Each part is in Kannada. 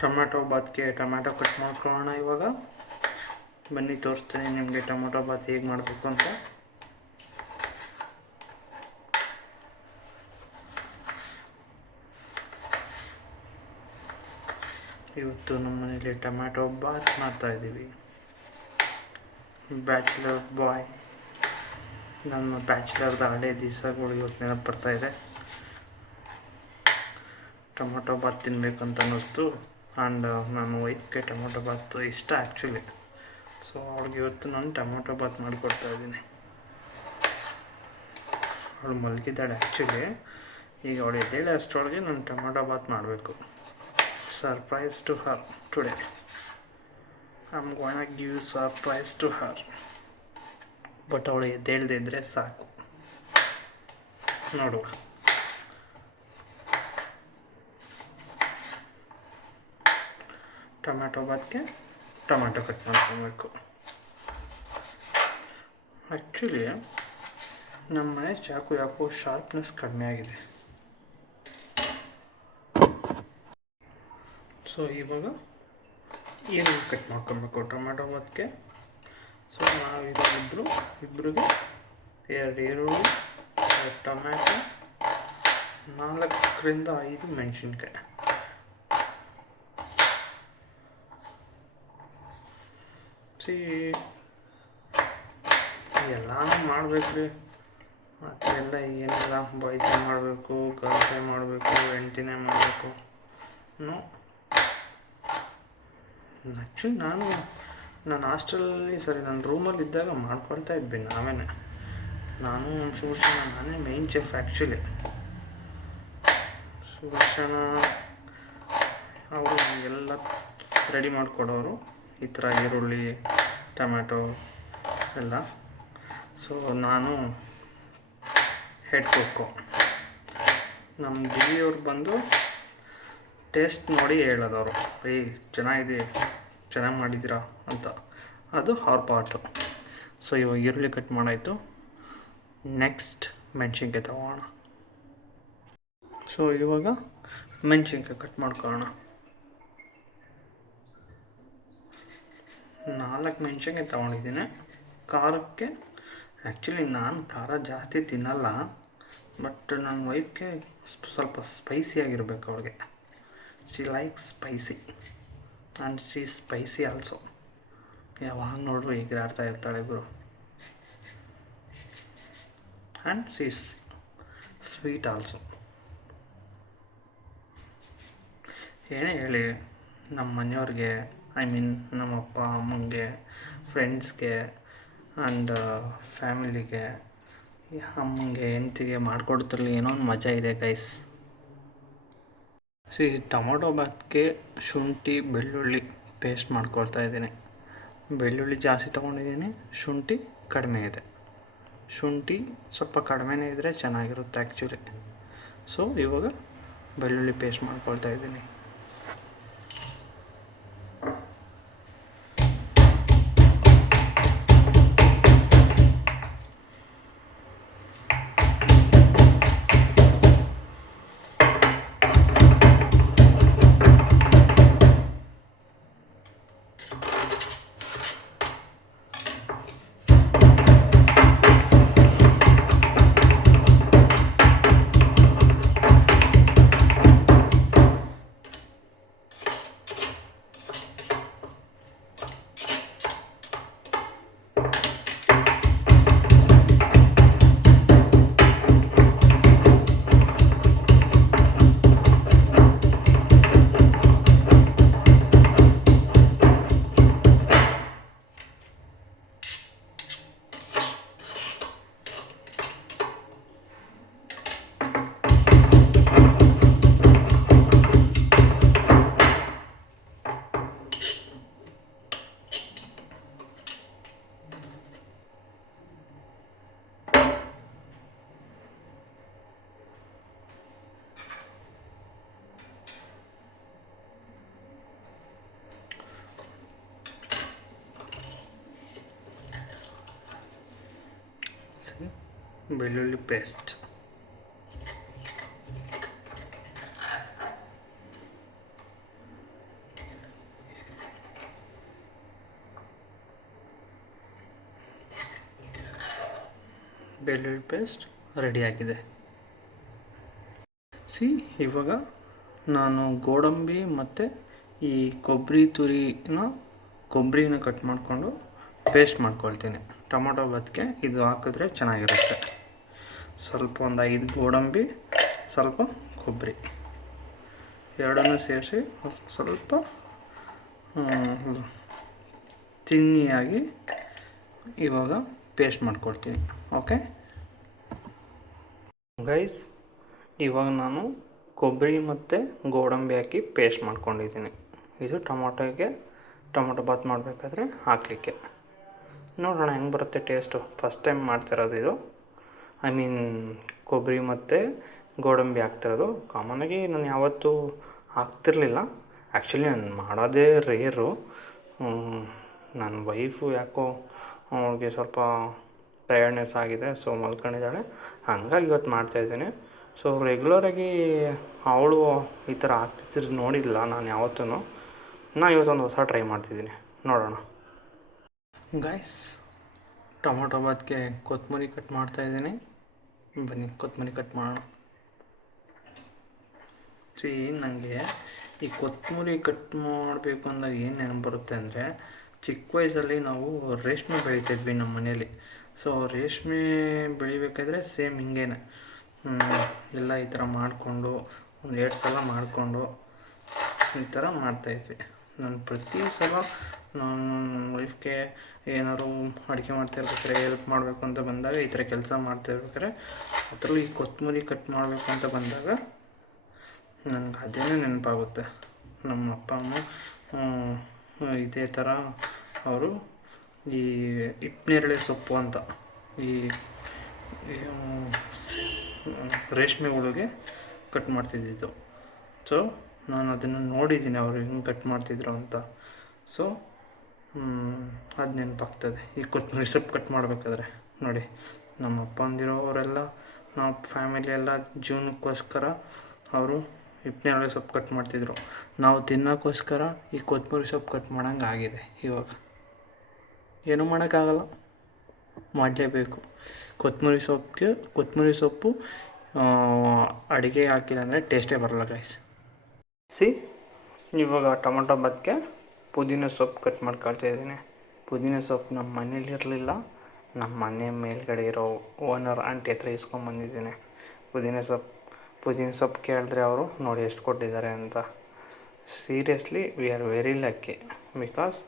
ಟೊಮ್ಯಾಟೊ ಬಾತ್ಗೆ ಟೊಮ್ಯಾಟೊ ಕಟ್ ಮಾಡ್ಕೊಳ್ಳೋಣ. ಇವಾಗ ಬನ್ನಿ ತೋರಿಸ್ತೀನಿ ನಿಮಗೆ ಟೊಮ್ಯಾಟೊ ಬಾತ್ ಹೇಗೆ ಮಾಡಬೇಕು ಅಂತ. ಇವತ್ತು ನಮ್ಮ ಮನೇಲಿ ಟೊಮ್ಯಾಟೊ ಬಾತ್ ಮಾಡ್ತಾಯಿದ್ದೀವಿ. ಬ್ಯಾಚುಲರ್ ಬಾಯ್, ನಮ್ಮ ಬ್ಯಾಚುಲರ್ದ ಹಳೆ ದಿವಸಗಳು ಇವತ್ತು ನೆನಪು ಬರ್ತಾಯಿದೆ. ಟೊಮೊಟೊ ಬಾತ್ ತಿನ್ನಬೇಕಂತ ಅನ್ನಿಸ್ತು. ಆ್ಯಂಡ್ ನನ್ನ ವೈಫ್ಗೆ ಟೊಮೊಟೊ ಬಾತ್ ಇಷ್ಟ ಆ್ಯಕ್ಚುಲಿ. ಸೊ ಅವ್ಳಿಗೆ ಇವತ್ತು ನಾನು ಟೊಮೊಟೊ ಬಾತ್ ಮಾಡಿಕೊಡ್ತಾಯಿದ್ದೀನಿ. ಅವಳು ಮಲಗಿದ್ದಾಳೆ ಆ್ಯಕ್ಚುಲಿ. ಈಗ ಅವಳು ಎದ್ದೇಳೆ ಅಷ್ಟರೊಳಗೆ ನಾನು ಟೊಮೊಟೊ ಬಾತ್ ಮಾಡಬೇಕು. Surprise to her today. I am going to give surprise to her. But ಅವಳು ಎದ್ದೇಳದಿದ್ದರೆ ಸಾಕು. ನೋಡುವ. ಟೊಮ್ಯಾಟೊ ಬಾತ್ಗೆ ಟೊಮ್ಯಾಟೊ ಕಟ್ ಮಾಡ್ಕೊಬೇಕು. ಆ್ಯಕ್ಚುಲಿ ನಮ್ಮ ಮನೆ ಚಾಕು ಯಾಕೋ ಶಾರ್ಪ್ನೆಸ್ ಕಡಿಮೆ ಆಗಿದೆ. ಸೊ ಇವಾಗ ಈರುಳ್ಳಿ ಕಟ್ ಮಾಡ್ಕೊಬೇಕು ಟೊಮ್ಯಾಟೊ ಬಾತ್ಗೆ. ಸೊ ನಾವು ಇಬ್ಬರಿಗೆ 2 ಈರುಳ್ಳಿ, 2 ಟೊಮ್ಯಾಟೊ, 4ರಿಂದ 5 ಮೆಣಸಿನ್ಕಾಯಿ. ಎಲ್ಲನೂ ಮಾಡಬೇಕು ರೀ. ಅದೆಲ್ಲ ಏನೆಲ್ಲ ಬಾಯ್ಸೇ ಮಾಡಬೇಕು, ಗರ್ಲ್ಸೇ ಮಾಡಬೇಕು, ಹೆಂಡ್ತಿನೇ ಮಾಡಬೇಕು. ನೋ, ಆ್ಯಕ್ಚುಲಿ ನಾನು ಹಾಸ್ಟೆಲಲ್ಲಿ ನನ್ನ ರೂಮಲ್ಲಿ ಇದ್ದಾಗ ಮಾಡ್ಕೊಳ್ತಾ ಇದ್ವಿ ನಾನು ಸುದರ್ಶನ, ನಾನೇ ಮೇನ್ ಚೆಫ್ ಆ್ಯಕ್ಚುಲಿ. ಸುದರ್ಶನ ಅವರು ನಮಗೆಲ್ಲ ರೆಡಿ ಮಾಡಿಕೊಡೋರು, ಈ ಥರ ಈರುಳ್ಳಿ, ಟೊಮ್ಯಾಟೊ ಎಲ್ಲ. ಸೊ ನಾನು ಹೆಡ್ ಕುಕ್ಕು. ನಮ್ಮ ದಿವ್ಯವ್ರು ಬಂದು ಟೇಸ್ಟ್ ನೋಡಿ ಹೇಳೋದವರು, ಚೆನ್ನಾಗಿದೆ, ಚೆನ್ನಾಗಿ ಮಾಡಿದ್ದೀರಾ ಅಂತ. ಅದು ಅವ್ರ ಪಾರ್ಟು. ಸೊ ಇವಾಗ ಈರುಳ್ಳಿ ಕಟ್ ಮಾಡಾಯಿತು. ನೆಕ್ಸ್ಟ್ ಮೆಣಸಿನ್ಕಾಯಿ ತಗೋಣ. ಸೊ ಇವಾಗ ಮೆಣಸಿನ್ಕಾಯಿ ಕಟ್ ಮಾಡ್ಕೊಳ್ಳೋಣ. 4 ಮೆಣಸಿನ್ಕಾಯಿ ತೊಗೊಂಡಿದ್ದೀನಿ ಖಾರಕ್ಕೆ. ಆ್ಯಕ್ಚುಲಿ ನಾನು ಖಾರ ಜಾಸ್ತಿ ತಿನ್ನಲ್ಲ, ಬಟ್ ನನ್ನ ವೈಫ್ಗೆ ಸ್ವಲ್ಪ ಸ್ಪೈಸಿಯಾಗಿರ್ಬೇಕು ಅವ್ಳಿಗೆ. She like spicy and she spicy also. ಯಾವಾಗ ನೋಡ್ರು ಎಗರಾಡ್ತಾ ಇರ್ತಾಳೆ ಗುರು. And she sweet also. ಏನೇ ಹೇಳಿ, ನಮ್ಮ ಮನೆಯವ್ರಿಗೆ, ನಮ್ಮ ಅಪ್ಪ ಅಮ್ಮಂಗೆ, ಫ್ರೆಂಡ್ಸ್ಗೆ ಆ್ಯಂಡ್ ಫ್ಯಾಮಿಲಿಗೆ, ಅಮ್ಮಂಗೆ, ಹೆಂಡ್ತಿಗೆ ಮಾಡಿಕೊಡ್ತಿರಲಿ ಏನೋ ಒಂದು ಮಜಾ ಇದೆ ಗೈಸ್. ಟೊಮೊಟೊ ಬಾತ್ಗೆ ಶುಂಠಿ ಬೆಳ್ಳುಳ್ಳಿ ಪೇಸ್ಟ್ ಮಾಡ್ಕೊಳ್ತಾ ಇದ್ದೀನಿ. ಬೆಳ್ಳುಳ್ಳಿ ಜಾಸ್ತಿ ತೊಗೊಂಡಿದ್ದೀನಿ, ಶುಂಠಿ ಕಡಿಮೆ ಇದೆ. ಶುಂಠಿ ಸ್ವಲ್ಪ ಕಡಿಮೆನೇ ಇದ್ದರೆ ಚೆನ್ನಾಗಿರುತ್ತೆ ಆ್ಯಕ್ಚುಲಿ. ಸೊ ಇವಾಗ ಬೆಳ್ಳುಳ್ಳಿ ಪೇಸ್ಟ್ ಮಾಡ್ಕೊಳ್ತಾ ಇದ್ದೀನಿ. ಬೆಳ್ಳುಳ್ಳಿ ಪೇಸ್ಟ್. ಬೆಳ್ಳುಳ್ಳಿ ಪೇಸ್ಟ್ ರೆಡಿಯಾಗಿದೆ. ಇವಾಗ ನಾನು ಗೋಡಂಬಿ ಮತ್ತು ಈ ಕೊಬ್ಬರಿನ ಕಟ್ ಮಾಡಿಕೊಂಡು ಪೇಸ್ಟ್ ಮಾಡ್ಕೊಳ್ತೀನಿ. ಟೊಮೊಟೊ ಬಾತ್ಗೆ ಇದು ಹಾಕಿದ್ರೆ ಚೆನ್ನಾಗಿರುತ್ತೆ. ಸ್ವಲ್ಪ ಒಂದು 5 ಗೋಡಂಬಿ, ಸ್ವಲ್ಪ ಕೊಬ್ಬರಿ ಎರಡನ್ನೂ ಸೇರಿಸಿ ಸ್ವಲ್ಪ ತಿನ್ನಿಯಾಗಿ ಇವಾಗ ಪೇಸ್ಟ್ ಮಾಡ್ಕೊಳ್ತೀನಿ. ಓಕೆ ಗೈಸ್, ಇವಾಗ ನಾನು ಕೊಬ್ಬರಿ ಮತ್ತು ಗೋಡಂಬಿ ಹಾಕಿ ಪೇಸ್ಟ್ ಮಾಡ್ಕೊಂಡಿದ್ದೀನಿ. ಇದು ಟೊಮೊಟೊ ಬಾತ್ ಮಾಡಬೇಕಾದ್ರೆ ಹಾಕಲಿಕ್ಕೆ. ನೋಡೋಣ ಹೆಂಗೆ ಬರುತ್ತೆ ಟೇಸ್ಟು. ಫಸ್ಟ್ ಟೈಮ್ ಮಾಡ್ತಿರೋದು ಇದು. ಕೊಬ್ಬರಿ ಮತ್ತು ಗೋಡಂಬಿ ಹಾಕ್ತಿರೋದು. ಕಾಮನಾಗಿ ನಾನು ಯಾವತ್ತೂ ಹಾಕ್ತಿರ್ಲಿಲ್ಲ. ಆ್ಯಕ್ಚುಲಿ ನಾನು ಮಾಡೋದೇ ರೇರು. ನನ್ನ ವೈಫು ಯಾಕೋ ಅವ್ಳಿಗೆ ಸ್ವಲ್ಪ ಟಯರ್ಡ್ನೆಸ್ ಆಗಿದೆ, ಸೊ ಮಲ್ಕೊಂಡಿದ್ದಾಳೆ. ಹಂಗಾಗಿ ಇವತ್ತು ಮಾಡ್ತಾಯಿದ್ದೀನಿ. ಸೊ ರೆಗ್ಯುಲರಾಗಿ ಅವಳು ಈ ಥರ ಆಗ್ತಿದ್ದು ನೋಡಿಲ್ಲ ನಾನು ಯಾವತ್ತೂ. ನಾನು ಇವತ್ತೊಂದು ಹೊಸ ಟ್ರೈ ಮಾಡ್ತಿದ್ದೀನಿ, ನೋಡೋಣ. ಗಾಯ್ಸ್, ಟೊಮೊಟೊ ಬಾತ್ಗೆ ಕೊತ್ತಂಬರಿ ಕಟ್ ಮಾಡ್ತಾಯಿದ್ದೀನಿ. ಬನ್ನಿ ಕೊತ್ತಂಬರಿ ಕಟ್ ಮಾಡೋಣ. ನನಗೆ ಈ ಕೊತ್ತಂಬರಿ ಕಟ್ ಮಾಡಬೇಕು ಅಂದಾಗ ಏನು ನೆನಪು ಬರುತ್ತೆ ಅಂದರೆ, ಚಿಕ್ಕ ವಯಸ್ಸಲ್ಲಿ ನಾವು ರೇಷ್ಮೆ ಬೆಳೀತಿದ್ವಿ ನಮ್ಮ ಮನೇಲಿ. ಸೊ ರೇಷ್ಮೆ ಬೆಳಿಬೇಕಾದ್ರೆ ಸೇಮ್ ಹಿಂಗೇನೆ ಎಲ್ಲ ಈ ಥರ ಮಾಡಿಕೊಂಡು 1-2 ಸಲ ಮಾಡಿಕೊಂಡು ಈ ಥರ ಮಾಡ್ತಾಯಿದ್ವಿ. ನಾನು ಪ್ರತಿ ಸಲ ನಾನು ನನ್ನ ವೈಫ್ಗೆ ಏನಾದ್ರು ಅಡುಗೆ ಮಾಡ್ತಾಯಿರ್ಬೇಕಾದ್ರೆ ಹೆಲ್ಪ್ ಮಾಡಬೇಕು ಅಂತ ಬಂದಾಗ, ಈ ಥರ ಕೆಲಸ ಮಾಡ್ತಾಯಿರ್ಬೇಕಾದ್ರೆ ಅದರಲ್ಲೂ ಈ ಕೊತ್ತಂಬರಿ ಕಟ್ ಮಾಡಬೇಕು ಅಂತ ಬಂದಾಗ ನನಗೆ ಅದೇನೇ ನೆನಪಾಗುತ್ತೆ. ನಮ್ಮ ಅಪ್ಪ ಅಮ್ಮ ಇದೇ ಥರ ಅವರು ಈ ಹಿಪ್ಪನೇರಳೆ ಸೊಪ್ಪು ಅಂತ ಈ ರೇಷ್ಮೆ ಹುಳುಗೆ ಕಟ್ ಮಾಡ್ತಿದ್ದಿದ್ದು. ಸೊ ನಾನು ಅದನ್ನು ನೋಡಿದ್ದೀನಿ ಅವರು ಹೆಂಗೆ ಕಟ್ ಮಾಡ್ತಿದ್ರು ಅಂತ. ಸೊ ಅದು ನೆನಪಾಗ್ತದೆ ಈ ಕೊತ್ತಂಬರಿ ಸೊಪ್ಪು ಕಟ್ ಮಾಡಬೇಕಾದ್ರೆ. ನೋಡಿ, ನಮ್ಮ ಅಪ್ಪಂದಿರೋರೆಲ್ಲ, ನಾವು ಫ್ಯಾಮಿಲಿ ಎಲ್ಲ ಜೀವನಕ್ಕೋಸ್ಕರ ಅವರು ಹಿಪ್ಪನೇರಳೆ ಸೊಪ್ಪು ಕಟ್ ಮಾಡ್ತಿದ್ರು. ನಾವು ತಿನ್ನೋಕ್ಕೋಸ್ಕರ ಈ ಕೊತ್ತಂಬರಿ ಸೊಪ್ಪು ಕಟ್ ಮಾಡೋಂಗೆ ಆಗಿದೆ ಇವಾಗ. ಏನೂ ಮಾಡೋಕ್ಕಾಗಲ್ಲ, ಮಾಡಲೇಬೇಕು. ಕೊತ್ತಂಬರಿ ಸೊಪ್ಪು ಅಡುಗೆ ಹಾಕಿಲ್ಲ ಅಂದರೆ ಟೇಸ್ಟೇ ಬರೋಲ್ಲ ಗೈಸ್. ಇವಾಗ ಟೊಮೊಟೊ ಬಾತ್ಗೆ ಪುದೀನ ಸೊಪ್ಪು ಕಟ್ ಮಾಡ್ಕೊಳ್ತಾಯಿದ್ದೀನಿ. ಪುದೀನ ಸೊಪ್ಪು ನಮ್ಮ ಮನೇಲಿ ಇರಲಿಲ್ಲ. ನಮ್ಮ ಮನೆ ಮೇಲ್ಗಡೆ ಇರೋ ಓನರ್ ಆಂಟಿ ಹತ್ರ ಇಸ್ಕೊಂಬಂದಿದ್ದೀನಿ. ಪುದೀನ ಸೊಪ್ಪು ಕೇಳಿದ್ರೆ ಅವರು ನೋಡಿ ಎಷ್ಟು ಕೊಟ್ಟಿದ್ದಾರೆ ಅಂತ. Seriously we are very lucky. Because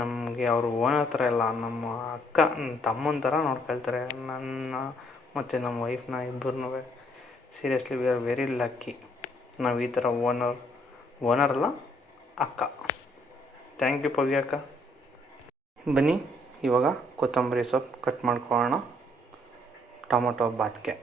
ನಮಗೆ ಅವರು ಓನರ್ ಥರ ಇಲ್ಲ, ನಮ್ಮ ಅಕ್ಕ ತಮ್ಮನ ಥರ ನೋಡ್ಕೊಳ್ತಾರೆ ನನ್ನ ಮತ್ತು ನಮ್ಮ ವೈಫ್ನ ಇಬ್ಬರನ್ನೂ. Seriously we are very lucky. ನಾವು ಈ ಥರ ಓನರ್ ಅಲ್ಲ, ಅಕ್ಕ. ಥ್ಯಾಂಕ್ ಯು ಪವಿ ಅಕ್ಕ. ಬನ್ನಿ ಇವಾಗ ಕೊತ್ತಂಬರಿ ಸೊಪ್ಪು ಕಟ್ ಮಾಡ್ಕೊಳ್ಳೋಣ ಟೊಮೊಟೊ ಬಾತ್ಗೆ.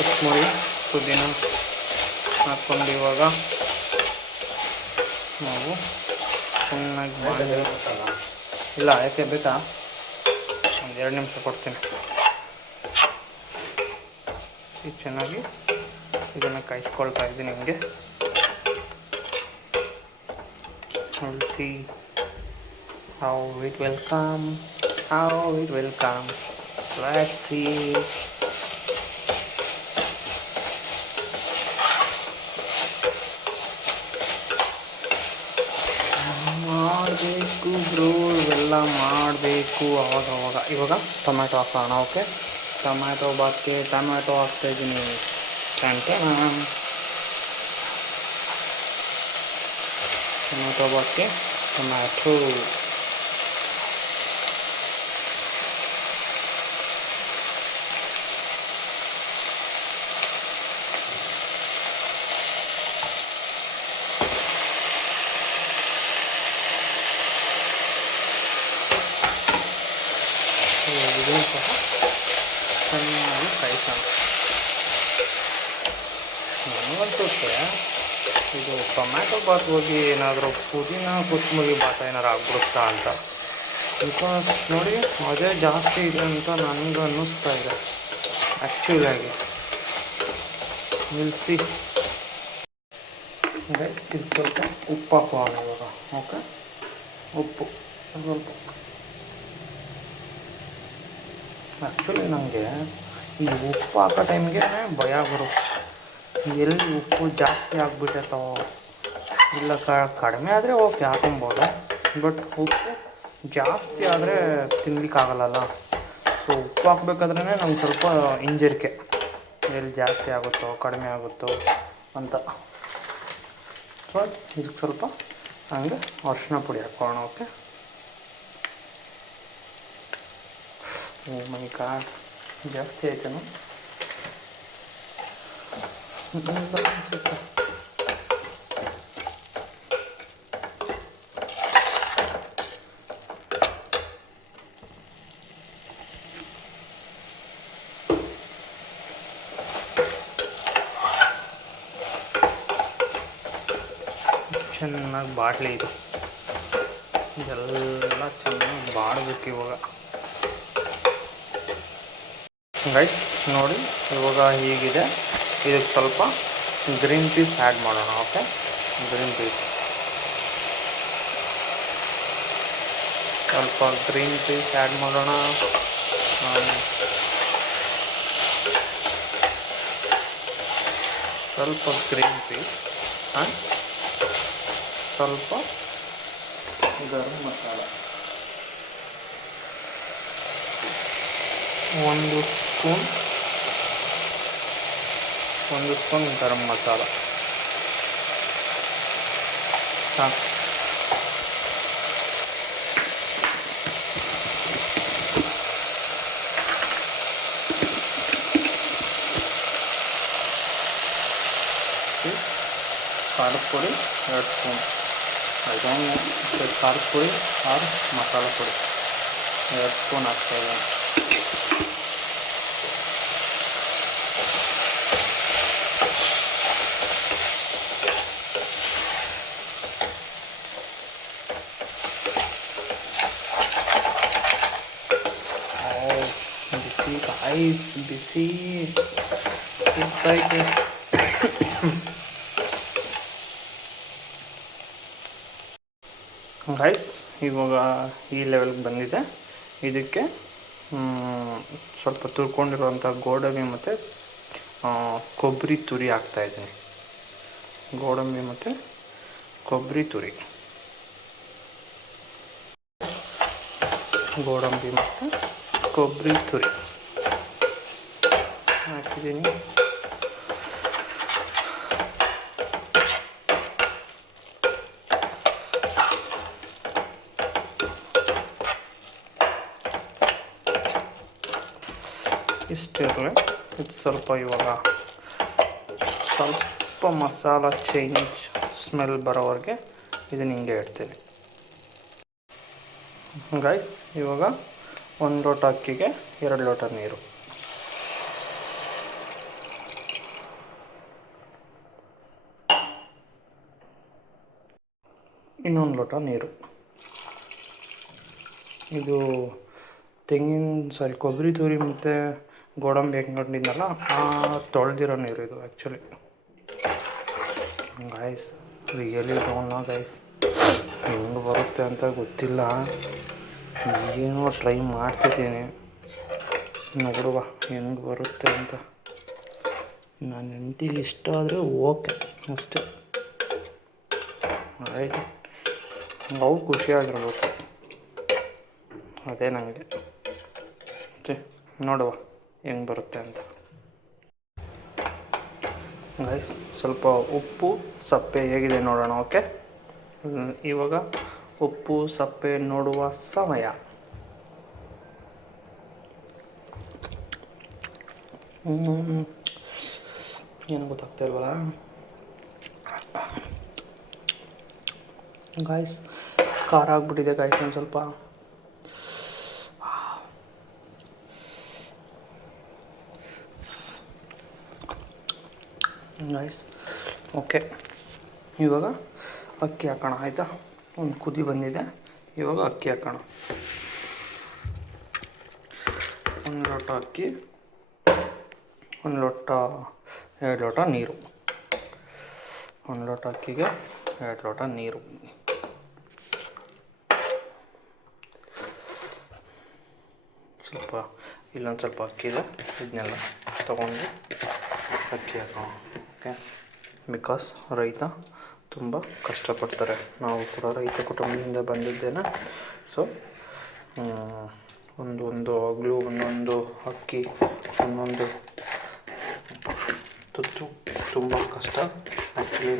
ಕೊತ್ತಂಬರಿ ಪುದೀನ ಹಾಕ್ಕೊಂಡು ಇವಾಗ ನಾವು ಚೆನ್ನಾಗಿ ಇಲ್ಲ ಯಾಕೆ ಬೇಕಾ, ಒಂದು 2 ನಿಮಿಷ ಕೊಡ್ತೀನಿ. ಈಗ ಚೆನ್ನಾಗಿ ಇದನ್ನು ಕಾಯಿಸ್ಕೊಳ್ತಾ ಇದ್ದೀನಿ. ನಿಮಗೆ see how it will come, let's see. ಮಾಡಬೇಕು ಬ್ರೋ, ಇವೆಲ್ಲ ಮಾಡಬೇಕು ಅವಾಗ. ಇವಾಗ ಟೊಮ್ಯಾಟೊ ಹಾಕೋಣ. ಓಕೆ, ಟೊಮ್ಯಾಟೊ ಬಾತ್ಗೆ ಟೊಮ್ಯಾಟೊ ಹಾಕ್ತಾಯಿದ್ದೀನಿ. ಟೊಮ್ಯಾಟೊ ಬಾತ್ಗೆ ಟೊಮ್ಯಾಟೊ. ಸಹ ಚೆನ್ನಾಗಿ ಕಾಯಿಸೋಣ. ನನಗನ್ಸುತ್ತೆ ಇದು ಟೊಮ್ಯಾಟೊ ಬಾತ್ ಹೋಗಿ ಏನಾದರೂ ಪುದೀನ ಕೊತ್ತಂಬರಿ ಬಾತ್ ಏನಾರು ಆಗ್ಬಿಡುತ್ತಾ ಅಂತ. ಬಿಕಾಸ್ ನೋಡಿ ಅದೇ ಜಾಸ್ತಿ ಇದೆ ಅಂತ ನನಗೆ ಅನ್ನಿಸ್ತಾ ಇದೆ ಆ್ಯಕ್ಚುಲಾಗಿ. ನಿಲ್ಲಿಸಿ ಇದು ಸ್ವಲ್ಪ ಉಪ್ಪು ಹಾಕೋಣ ಇವಾಗ. ಓಕೆ, ಉಪ್ಪು ಸ್ವಲ್ಪ. ಆ್ಯಕ್ಚುಲಿ ನನಗೆ ಈ ಉಪ್ಪು ಹಾಕೋ ಟೈಮ್ಗೆ ಭಯ ಬರುತ್ತೆ, ಎಲ್ಲಿ ಉಪ್ಪು ಜಾಸ್ತಿ ಆಗಿಬಿಟ್ಟೈತೋ ಇಲ್ಲ ಕಡಿಮೆ ಆದರೆ ಓಕೆ ಹಾಕೊಬೋದು, ಬಟ್ ಉಪ್ಪು ಜಾಸ್ತಿ ಆದರೆ ತಿನ್ಲಿಕ್ಕಾಗಲ್ಲಲ್ಲ. ಸೊ ಉಪ್ಪು ಹಾಕ್ಬೇಕಾದ್ರೇ ನಮ್ಗೆ ಸ್ವಲ್ಪ ಹಿಂಜರಿಕೆ, ಎಲ್ಲಿ ಜಾಸ್ತಿ ಆಗುತ್ತೋ ಕಡಿಮೆ ಆಗುತ್ತೋ ಅಂತ. ಬಟ್ ಇದಕ್ಕೆ ಸ್ವಲ್ಪ ಹಂಗೆ ಅರಿಶಿನ ಪುಡಿ ಹಾಕೋಣ. ಓಕೆ, ಓ ಮೈ ಗಾಡ್, ಜಾಸ್ತಿ ಆಯ್ತೇನು? ಚೆನ್ನಾಗಿ ಬಾಡಲಿ ಇದು, ಇದೆಲ್ಲ ಚೆನ್ನಾಗಿ ಬಾಡಬೇಕು ಇವಾಗ. ಗೈಸ್ ನೋಡಿ ಇವಾಗ ಹೀಗಿದೆ. ಇದಕ್ಕೆ ಸ್ವಲ್ಪ ಗ್ರೀನ್ ಪೀಸ್ ಆ್ಯಡ್ ಮಾಡೋಣ. ಓಕೆ, ಗ್ರೀನ್ ಪೀಸ್, ಸ್ವಲ್ಪ ಗ್ರೀನ್ ಪೀಸ್ ಆ್ಯಡ್ ಮಾಡೋಣ. ಸ್ವಲ್ಪ ಗ್ರೀನ್ ಪೀಸ್, ಸ್ವಲ್ಪ ಗರಂ ಮಸಾಲ, ಒಂದು ಸ್ಪೂನ್ ಗರಂ ಮಸಾಲ ಸಾಕು. ಖಾರದ ಪುಡಿ 2 ಸ್ಪೂನ್, ಅದೊಂದು ಖಾರದ ಪುಡಿ ಆರು ಮಸಾಲ ಪುಡಿ 2 ಸ್ಪೂನ್ ಹಾಕ್ತಾಯಿದ್ದೀನಿ. ಬಿಸಿ ಗೈಸ್, ಬಿಸಿ ಇರ್ತೈತೆ. ಗೈಸ್ ಇವಾಗ ಈ ಲೆವೆಲ್ಗೆ ಬಂದಿದೆ. ಇದಕ್ಕೆ ಸ್ವಲ್ಪ ತುರ್ಕೊಂಡಿರುವಂಥ ಗೋಡಂಬಿ ಮತ್ತು ಕೊಬ್ಬರಿ ತುರಿ ಹಾಕ್ತಾಯಿದ್ದೀನಿ. ಗೋಡಂಬಿ ಮತ್ತು ಕೊಬ್ಬರಿ ತುರಿ, ಗೋಡಂಬಿ ಮತ್ತು ಕೊಬ್ಬರಿ ತುರಿ ಹಾಕಿದ್ದೀನಿ. ಇಷ್ಟಿರಲಿ. ಇದು ಸ್ವಲ್ಪ ಇವಾಗ ಸ್ವಲ್ಪ ಮಸಾಲ ಚೇಂಜ್ ಸ್ಮೆಲ್ ಬರೋವರೆಗೆ ಇದನ್ನ ಹಿಂಗೆ ಇಡ್ತೀನಿ. ಗೈಸ್ ಇವಾಗ 1 ಲೋಟ ಅಕ್ಕಿಗೆ 2 ಲೋಟ ನೀರು. ಇನ್ನೊಂದು ಲೋಟ ನೀರು. ಇದು ಕೊಬ್ಬರಿ ತುರಿ ಮತ್ತು ಗೋಡಂಬಿ ಹಾಕೊಂಡಿದ್ನಲ್ಲ ತೊಳೆದಿರೋ ನೀರು ಇದು actually. Guys really don't know guys, ಹೆಂಗೆ ಬರುತ್ತೆ ಅಂತ ಗೊತ್ತಿಲ್ಲ. ಏನೋ ಟ್ರೈ ಮಾಡ್ತಿದ್ದೀನಿ, ನೋಡುವ ಹೆಂಗೆ ಬರುತ್ತೆ ಅಂತ. ನನ್ನ ಹೆಂಡತಿಗೆ ಇಷ್ಟ ಆದರೆ ಓಕೆ ಅಷ್ಟೇ, ಆಯ್ತು. ಅವ್ರು ಖುಷಿಯಾಗಿರ್ಬೇಕು, ಅದೇ ನನಗೆ. ಓಕೆ, ನೋಡುವ ಹೆಂಗೆ ಬರುತ್ತೆ ಅಂತ. ಗೈಸ್ ಸ್ವಲ್ಪ ಉಪ್ಪು ಸಪ್ಪೆ ಹೇಗಿದೆ ನೋಡೋಣ. ಓಕೆ, ಇವಾಗ ಉಪ್ಪು ಸಪ್ಪೆ ನೋಡುವ ಸಮಯ. ಏನು ಗೊತ್ತಾಗ್ತಾ ಇಲ್ವಲ್ಲ ಗಾಯ್ಸ್, ಖಾರ ಆಗ್ಬಿಟ್ಟಿದೆ ಗಾಯ್ಸ್ ಒಂದು ಸ್ವಲ್ಪ. ನೈಸ್. ಓಕೆ, ಇವಾಗ ಅಕ್ಕಿ ಹಾಕೋಣ ಆಯಿತಾ. ಒಂದು ಕುದಿ ಬಂದಿದೆ, ಇವಾಗ ಅಕ್ಕಿ ಹಾಕೋಣ. 1 ಲೋಟ ಅಕ್ಕಿ, 1 ಲೋಟ 2 ಲೋಟ ನೀರು. 1 ಲೋಟ ಅಕ್ಕಿಗೆ 2 ಲೋಟ ನೀರು. ಸ್ವಲ್ಪ ಇಲ್ಲೊಂದು ಸ್ವಲ್ಪ ಅಕ್ಕಿ ಇದೆ, ಇದನ್ನೆಲ್ಲ ತೊಗೊಂಡು ಅಕ್ಕಿ ಹಾಕೋಣ. ಓಕೆ, ಬಿಕಾಸ್ ರೈತ ತುಂಬ ಕಷ್ಟಪಡ್ತಾರೆ. ನಾವು ಕೂಡ ರೈತ ಕುಟುಂಬದಿಂದ ಬಂದಿದ್ದೇನೆ. ಸೊ ಒಂದು ಹಗಲು ಒಂದೊಂದು ಅಕ್ಕಿ, ಒಂದೊಂದು ತುತ್ತು ತುಂಬ ಕಷ್ಟ. ಆ್ಯಕ್ಚುಲಿ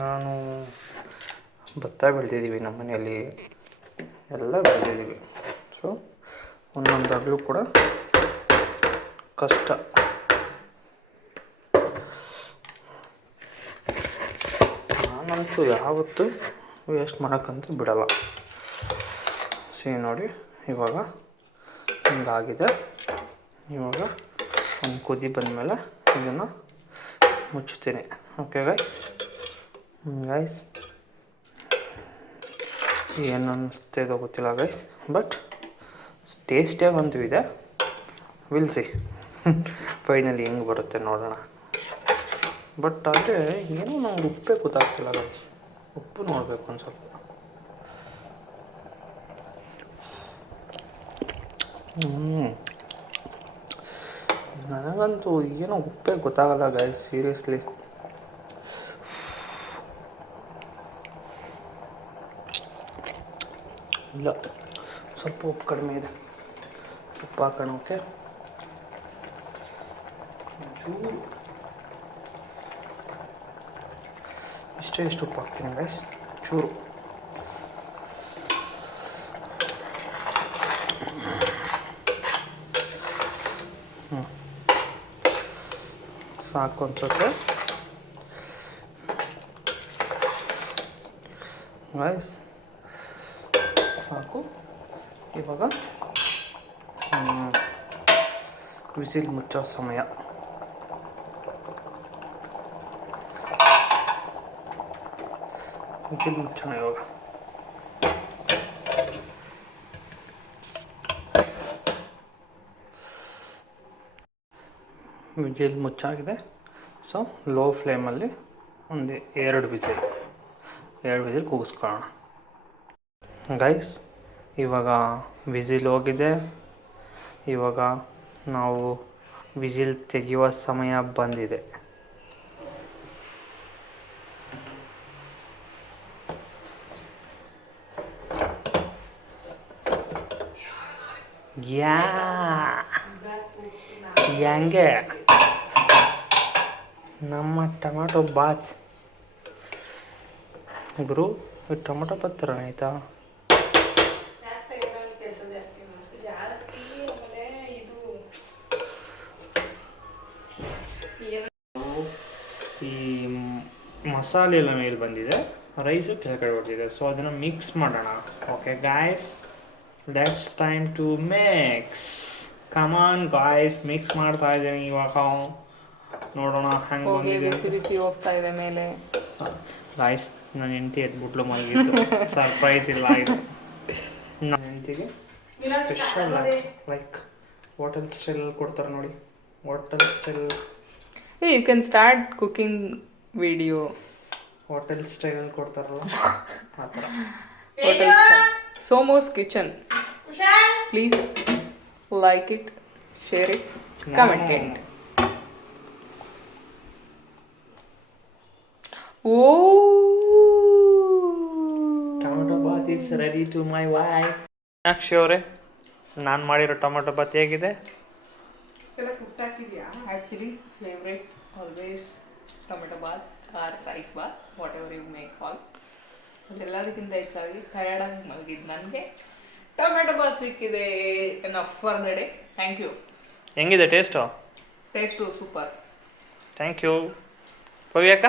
ನಾನು ಭತ್ತ ಬೆಳೆದಿದ್ದೀವಿ ನಮ್ಮ ಮನೆಯಲ್ಲಿ, ಎಲ್ಲ ಬೆಳೆದಿದ್ದೀವಿ. ಸೊ ಒಂದೊಂದು ಹಗಲು ಕೂಡ ಕಷ್ಟ. ನಾನಂತೂ ಯಾವತ್ತೂ ವೇಸ್ಟ್ ಮಾಡೋಕ್ಕಂತೂ ಬಿಡಲ್ಲ. ನೋಡಿ, ಇವಾಗ ಹಿಂಗಾಗಿದೆ. ಇವಾಗ ಒಂದು ಕುದಿ ಬಂದಮೇಲೆ ಇದನ್ನು ಮುಚ್ತೀನಿ. ಓಕೆ ಗೈಸ್, ಏನು ಅನ್ನಿಸ್ತಿದೋ ಗೊತ್ತಿಲ್ಲ ಗೈಸ್, ಬಟ್ ಟೇಸ್ಟಿಯಾಗಿ ಅಂತೂ ಇದೆ. ವಿಲ್ ಸಿ ಫೈನಲಿ ಹೆಂಗೆ ಬರುತ್ತೆ ನೋಡೋಣ. ಬಟ್ ಆದರೆ ಏನೋ ನಂಗೆ ಉಪ್ಪೇ ಗೊತ್ತಾಗ್ತಿಲ್ಲ ಗೈಸ್. ಉಪ್ಪು ನೋಡಬೇಕು ಒಂದು ಸ್ವಲ್ಪ. ನನಗಂತೂ ಏನೋ ಉಪ್ಪೇ ಗೊತ್ತಾಗಲ್ಲ ಗೈಸ್, ಸೀರಿಯಸ್ಲಿ. ಇಲ್ಲ, ಸ್ವಲ್ಪ ಉಪ್ಪು ಕಡಿಮೆ ಇದೆ, ಉಪ್ಪು ಹಾಕೋಣ. ಓಕೆ, ಚೂರು ಇಷ್ಟು ಉಪ್ಪು ಹಾಕ್ತೀನಿ ಗೈಸ್, ಚೂರು. ಸಾಕು ಅನ್ಸುತ್ತೆ ಗೈಸ್, ಸಾಕು. ಇವಾಗ ವಿಸಿಲ್ ಮುಚ್ಚೋ ಸಮಯ. ವಿಸಿಲ್ ಮುಚ್ಚೋಣ ಇವಾಗ. ವಿಜಿಲ್ ಮುಚ್ಚಾಗಿದೆ. ಸೊ ಲೋ ಫ್ಲೇಮಲ್ಲಿ ಒಂದು 2 ವಿಜಿಲ್ ಕೂಗಿಸ್ಕೊಳ್ಳೋಣ ಗೈಸ್. ಇವಾಗ ವಿಜಿಲ್ ಹೋಗಿದೆ. ಇವಾಗ ನಾವು ವಿಜಿಲ್ ತೆಗೆಯುವ ಸಮಯ ಬಂದಿದೆ. ಹೆಂಗೆ ನಮ್ಮ ಟೊಮಾಟೊ ಬಾತ್ ಗುರು, ಟೊಮೊಟೊ ಬಾತ್ ಥರ ಆಯಿತಾ? ಈ ಮಸಾಲೆ ಎಲ್ಲ ಮೇಲೆ ಬಂದಿದೆ, ರೈಸು ಕೆಳಗಡೆ ಬರ್ತಿದೆ. ಸೊ ಅದನ್ನು ಮಿಕ್ಸ್ ಮಾಡೋಣ. Okay guys, let's time to mix. Come on guys, mix ಮಾಡ್ತಾ ಇದ್ದೀನಿ ಇವಾಗ. ನೋಡೋಣ ಹೆಂಗೆ ಬಂದಿದೆ. ಬಿಸಿ ಹೋಗ್ತಾ ಇದೆ ಮೇಲೆ. ಗಾಯ್ಸ್, ನನ್ನ ಹೆಂಡತಿ ಎದ್ಬಿಟ್ಲು ಮಲಗಿದ್ದು. ಸರ್ಪ್ರೈಸ್ ಇಲ್ಲ ಇದು. ನನ್ನ ಹೆಂಡತಿಗೆ ಸ್ಪೆಷಲ್ ಲೈಕ್ ಹೋಟೆಲ್ ಸ್ಟೈಲ್ ಕೊಡ್ತಾರೆ ನೋಡಿ. Hotel style you can start cooking video. Hotel ಸ್ಟೈಲಲ್ಲಿ ಕೊಡ್ತಾರಲ್ಲ ಆ ಥರ. Hotel style Somos Kitchen. Please like it, share it, comment it. Tomato bath is ready to my wife. Meenakshi ಅವರೇ, ನಾನು ಮಾಡಿರೋ ಟೊಮೆಟೊ ಬಾತ್ ಹೇಗಿದೆ? Actually favourite always tomato bath or rice bath, whatever you make all. ಎಲ್ಲದಕ್ಕಿಂತ ಹೆಚ್ಚಾಗಿ ಟಯರ್ಡಾಗಿ ಮಲಗಿದ್ದು ನನಗೆ ಟೊಮೆಟೊ ಬಾತ್ ಸಿಕ್ಕಿದೆ. Enough for the day. Thank you. ಹೆಂಗಿದೆ taste? Taste super. Thank you. ಪವ್ಯಕ್ಕ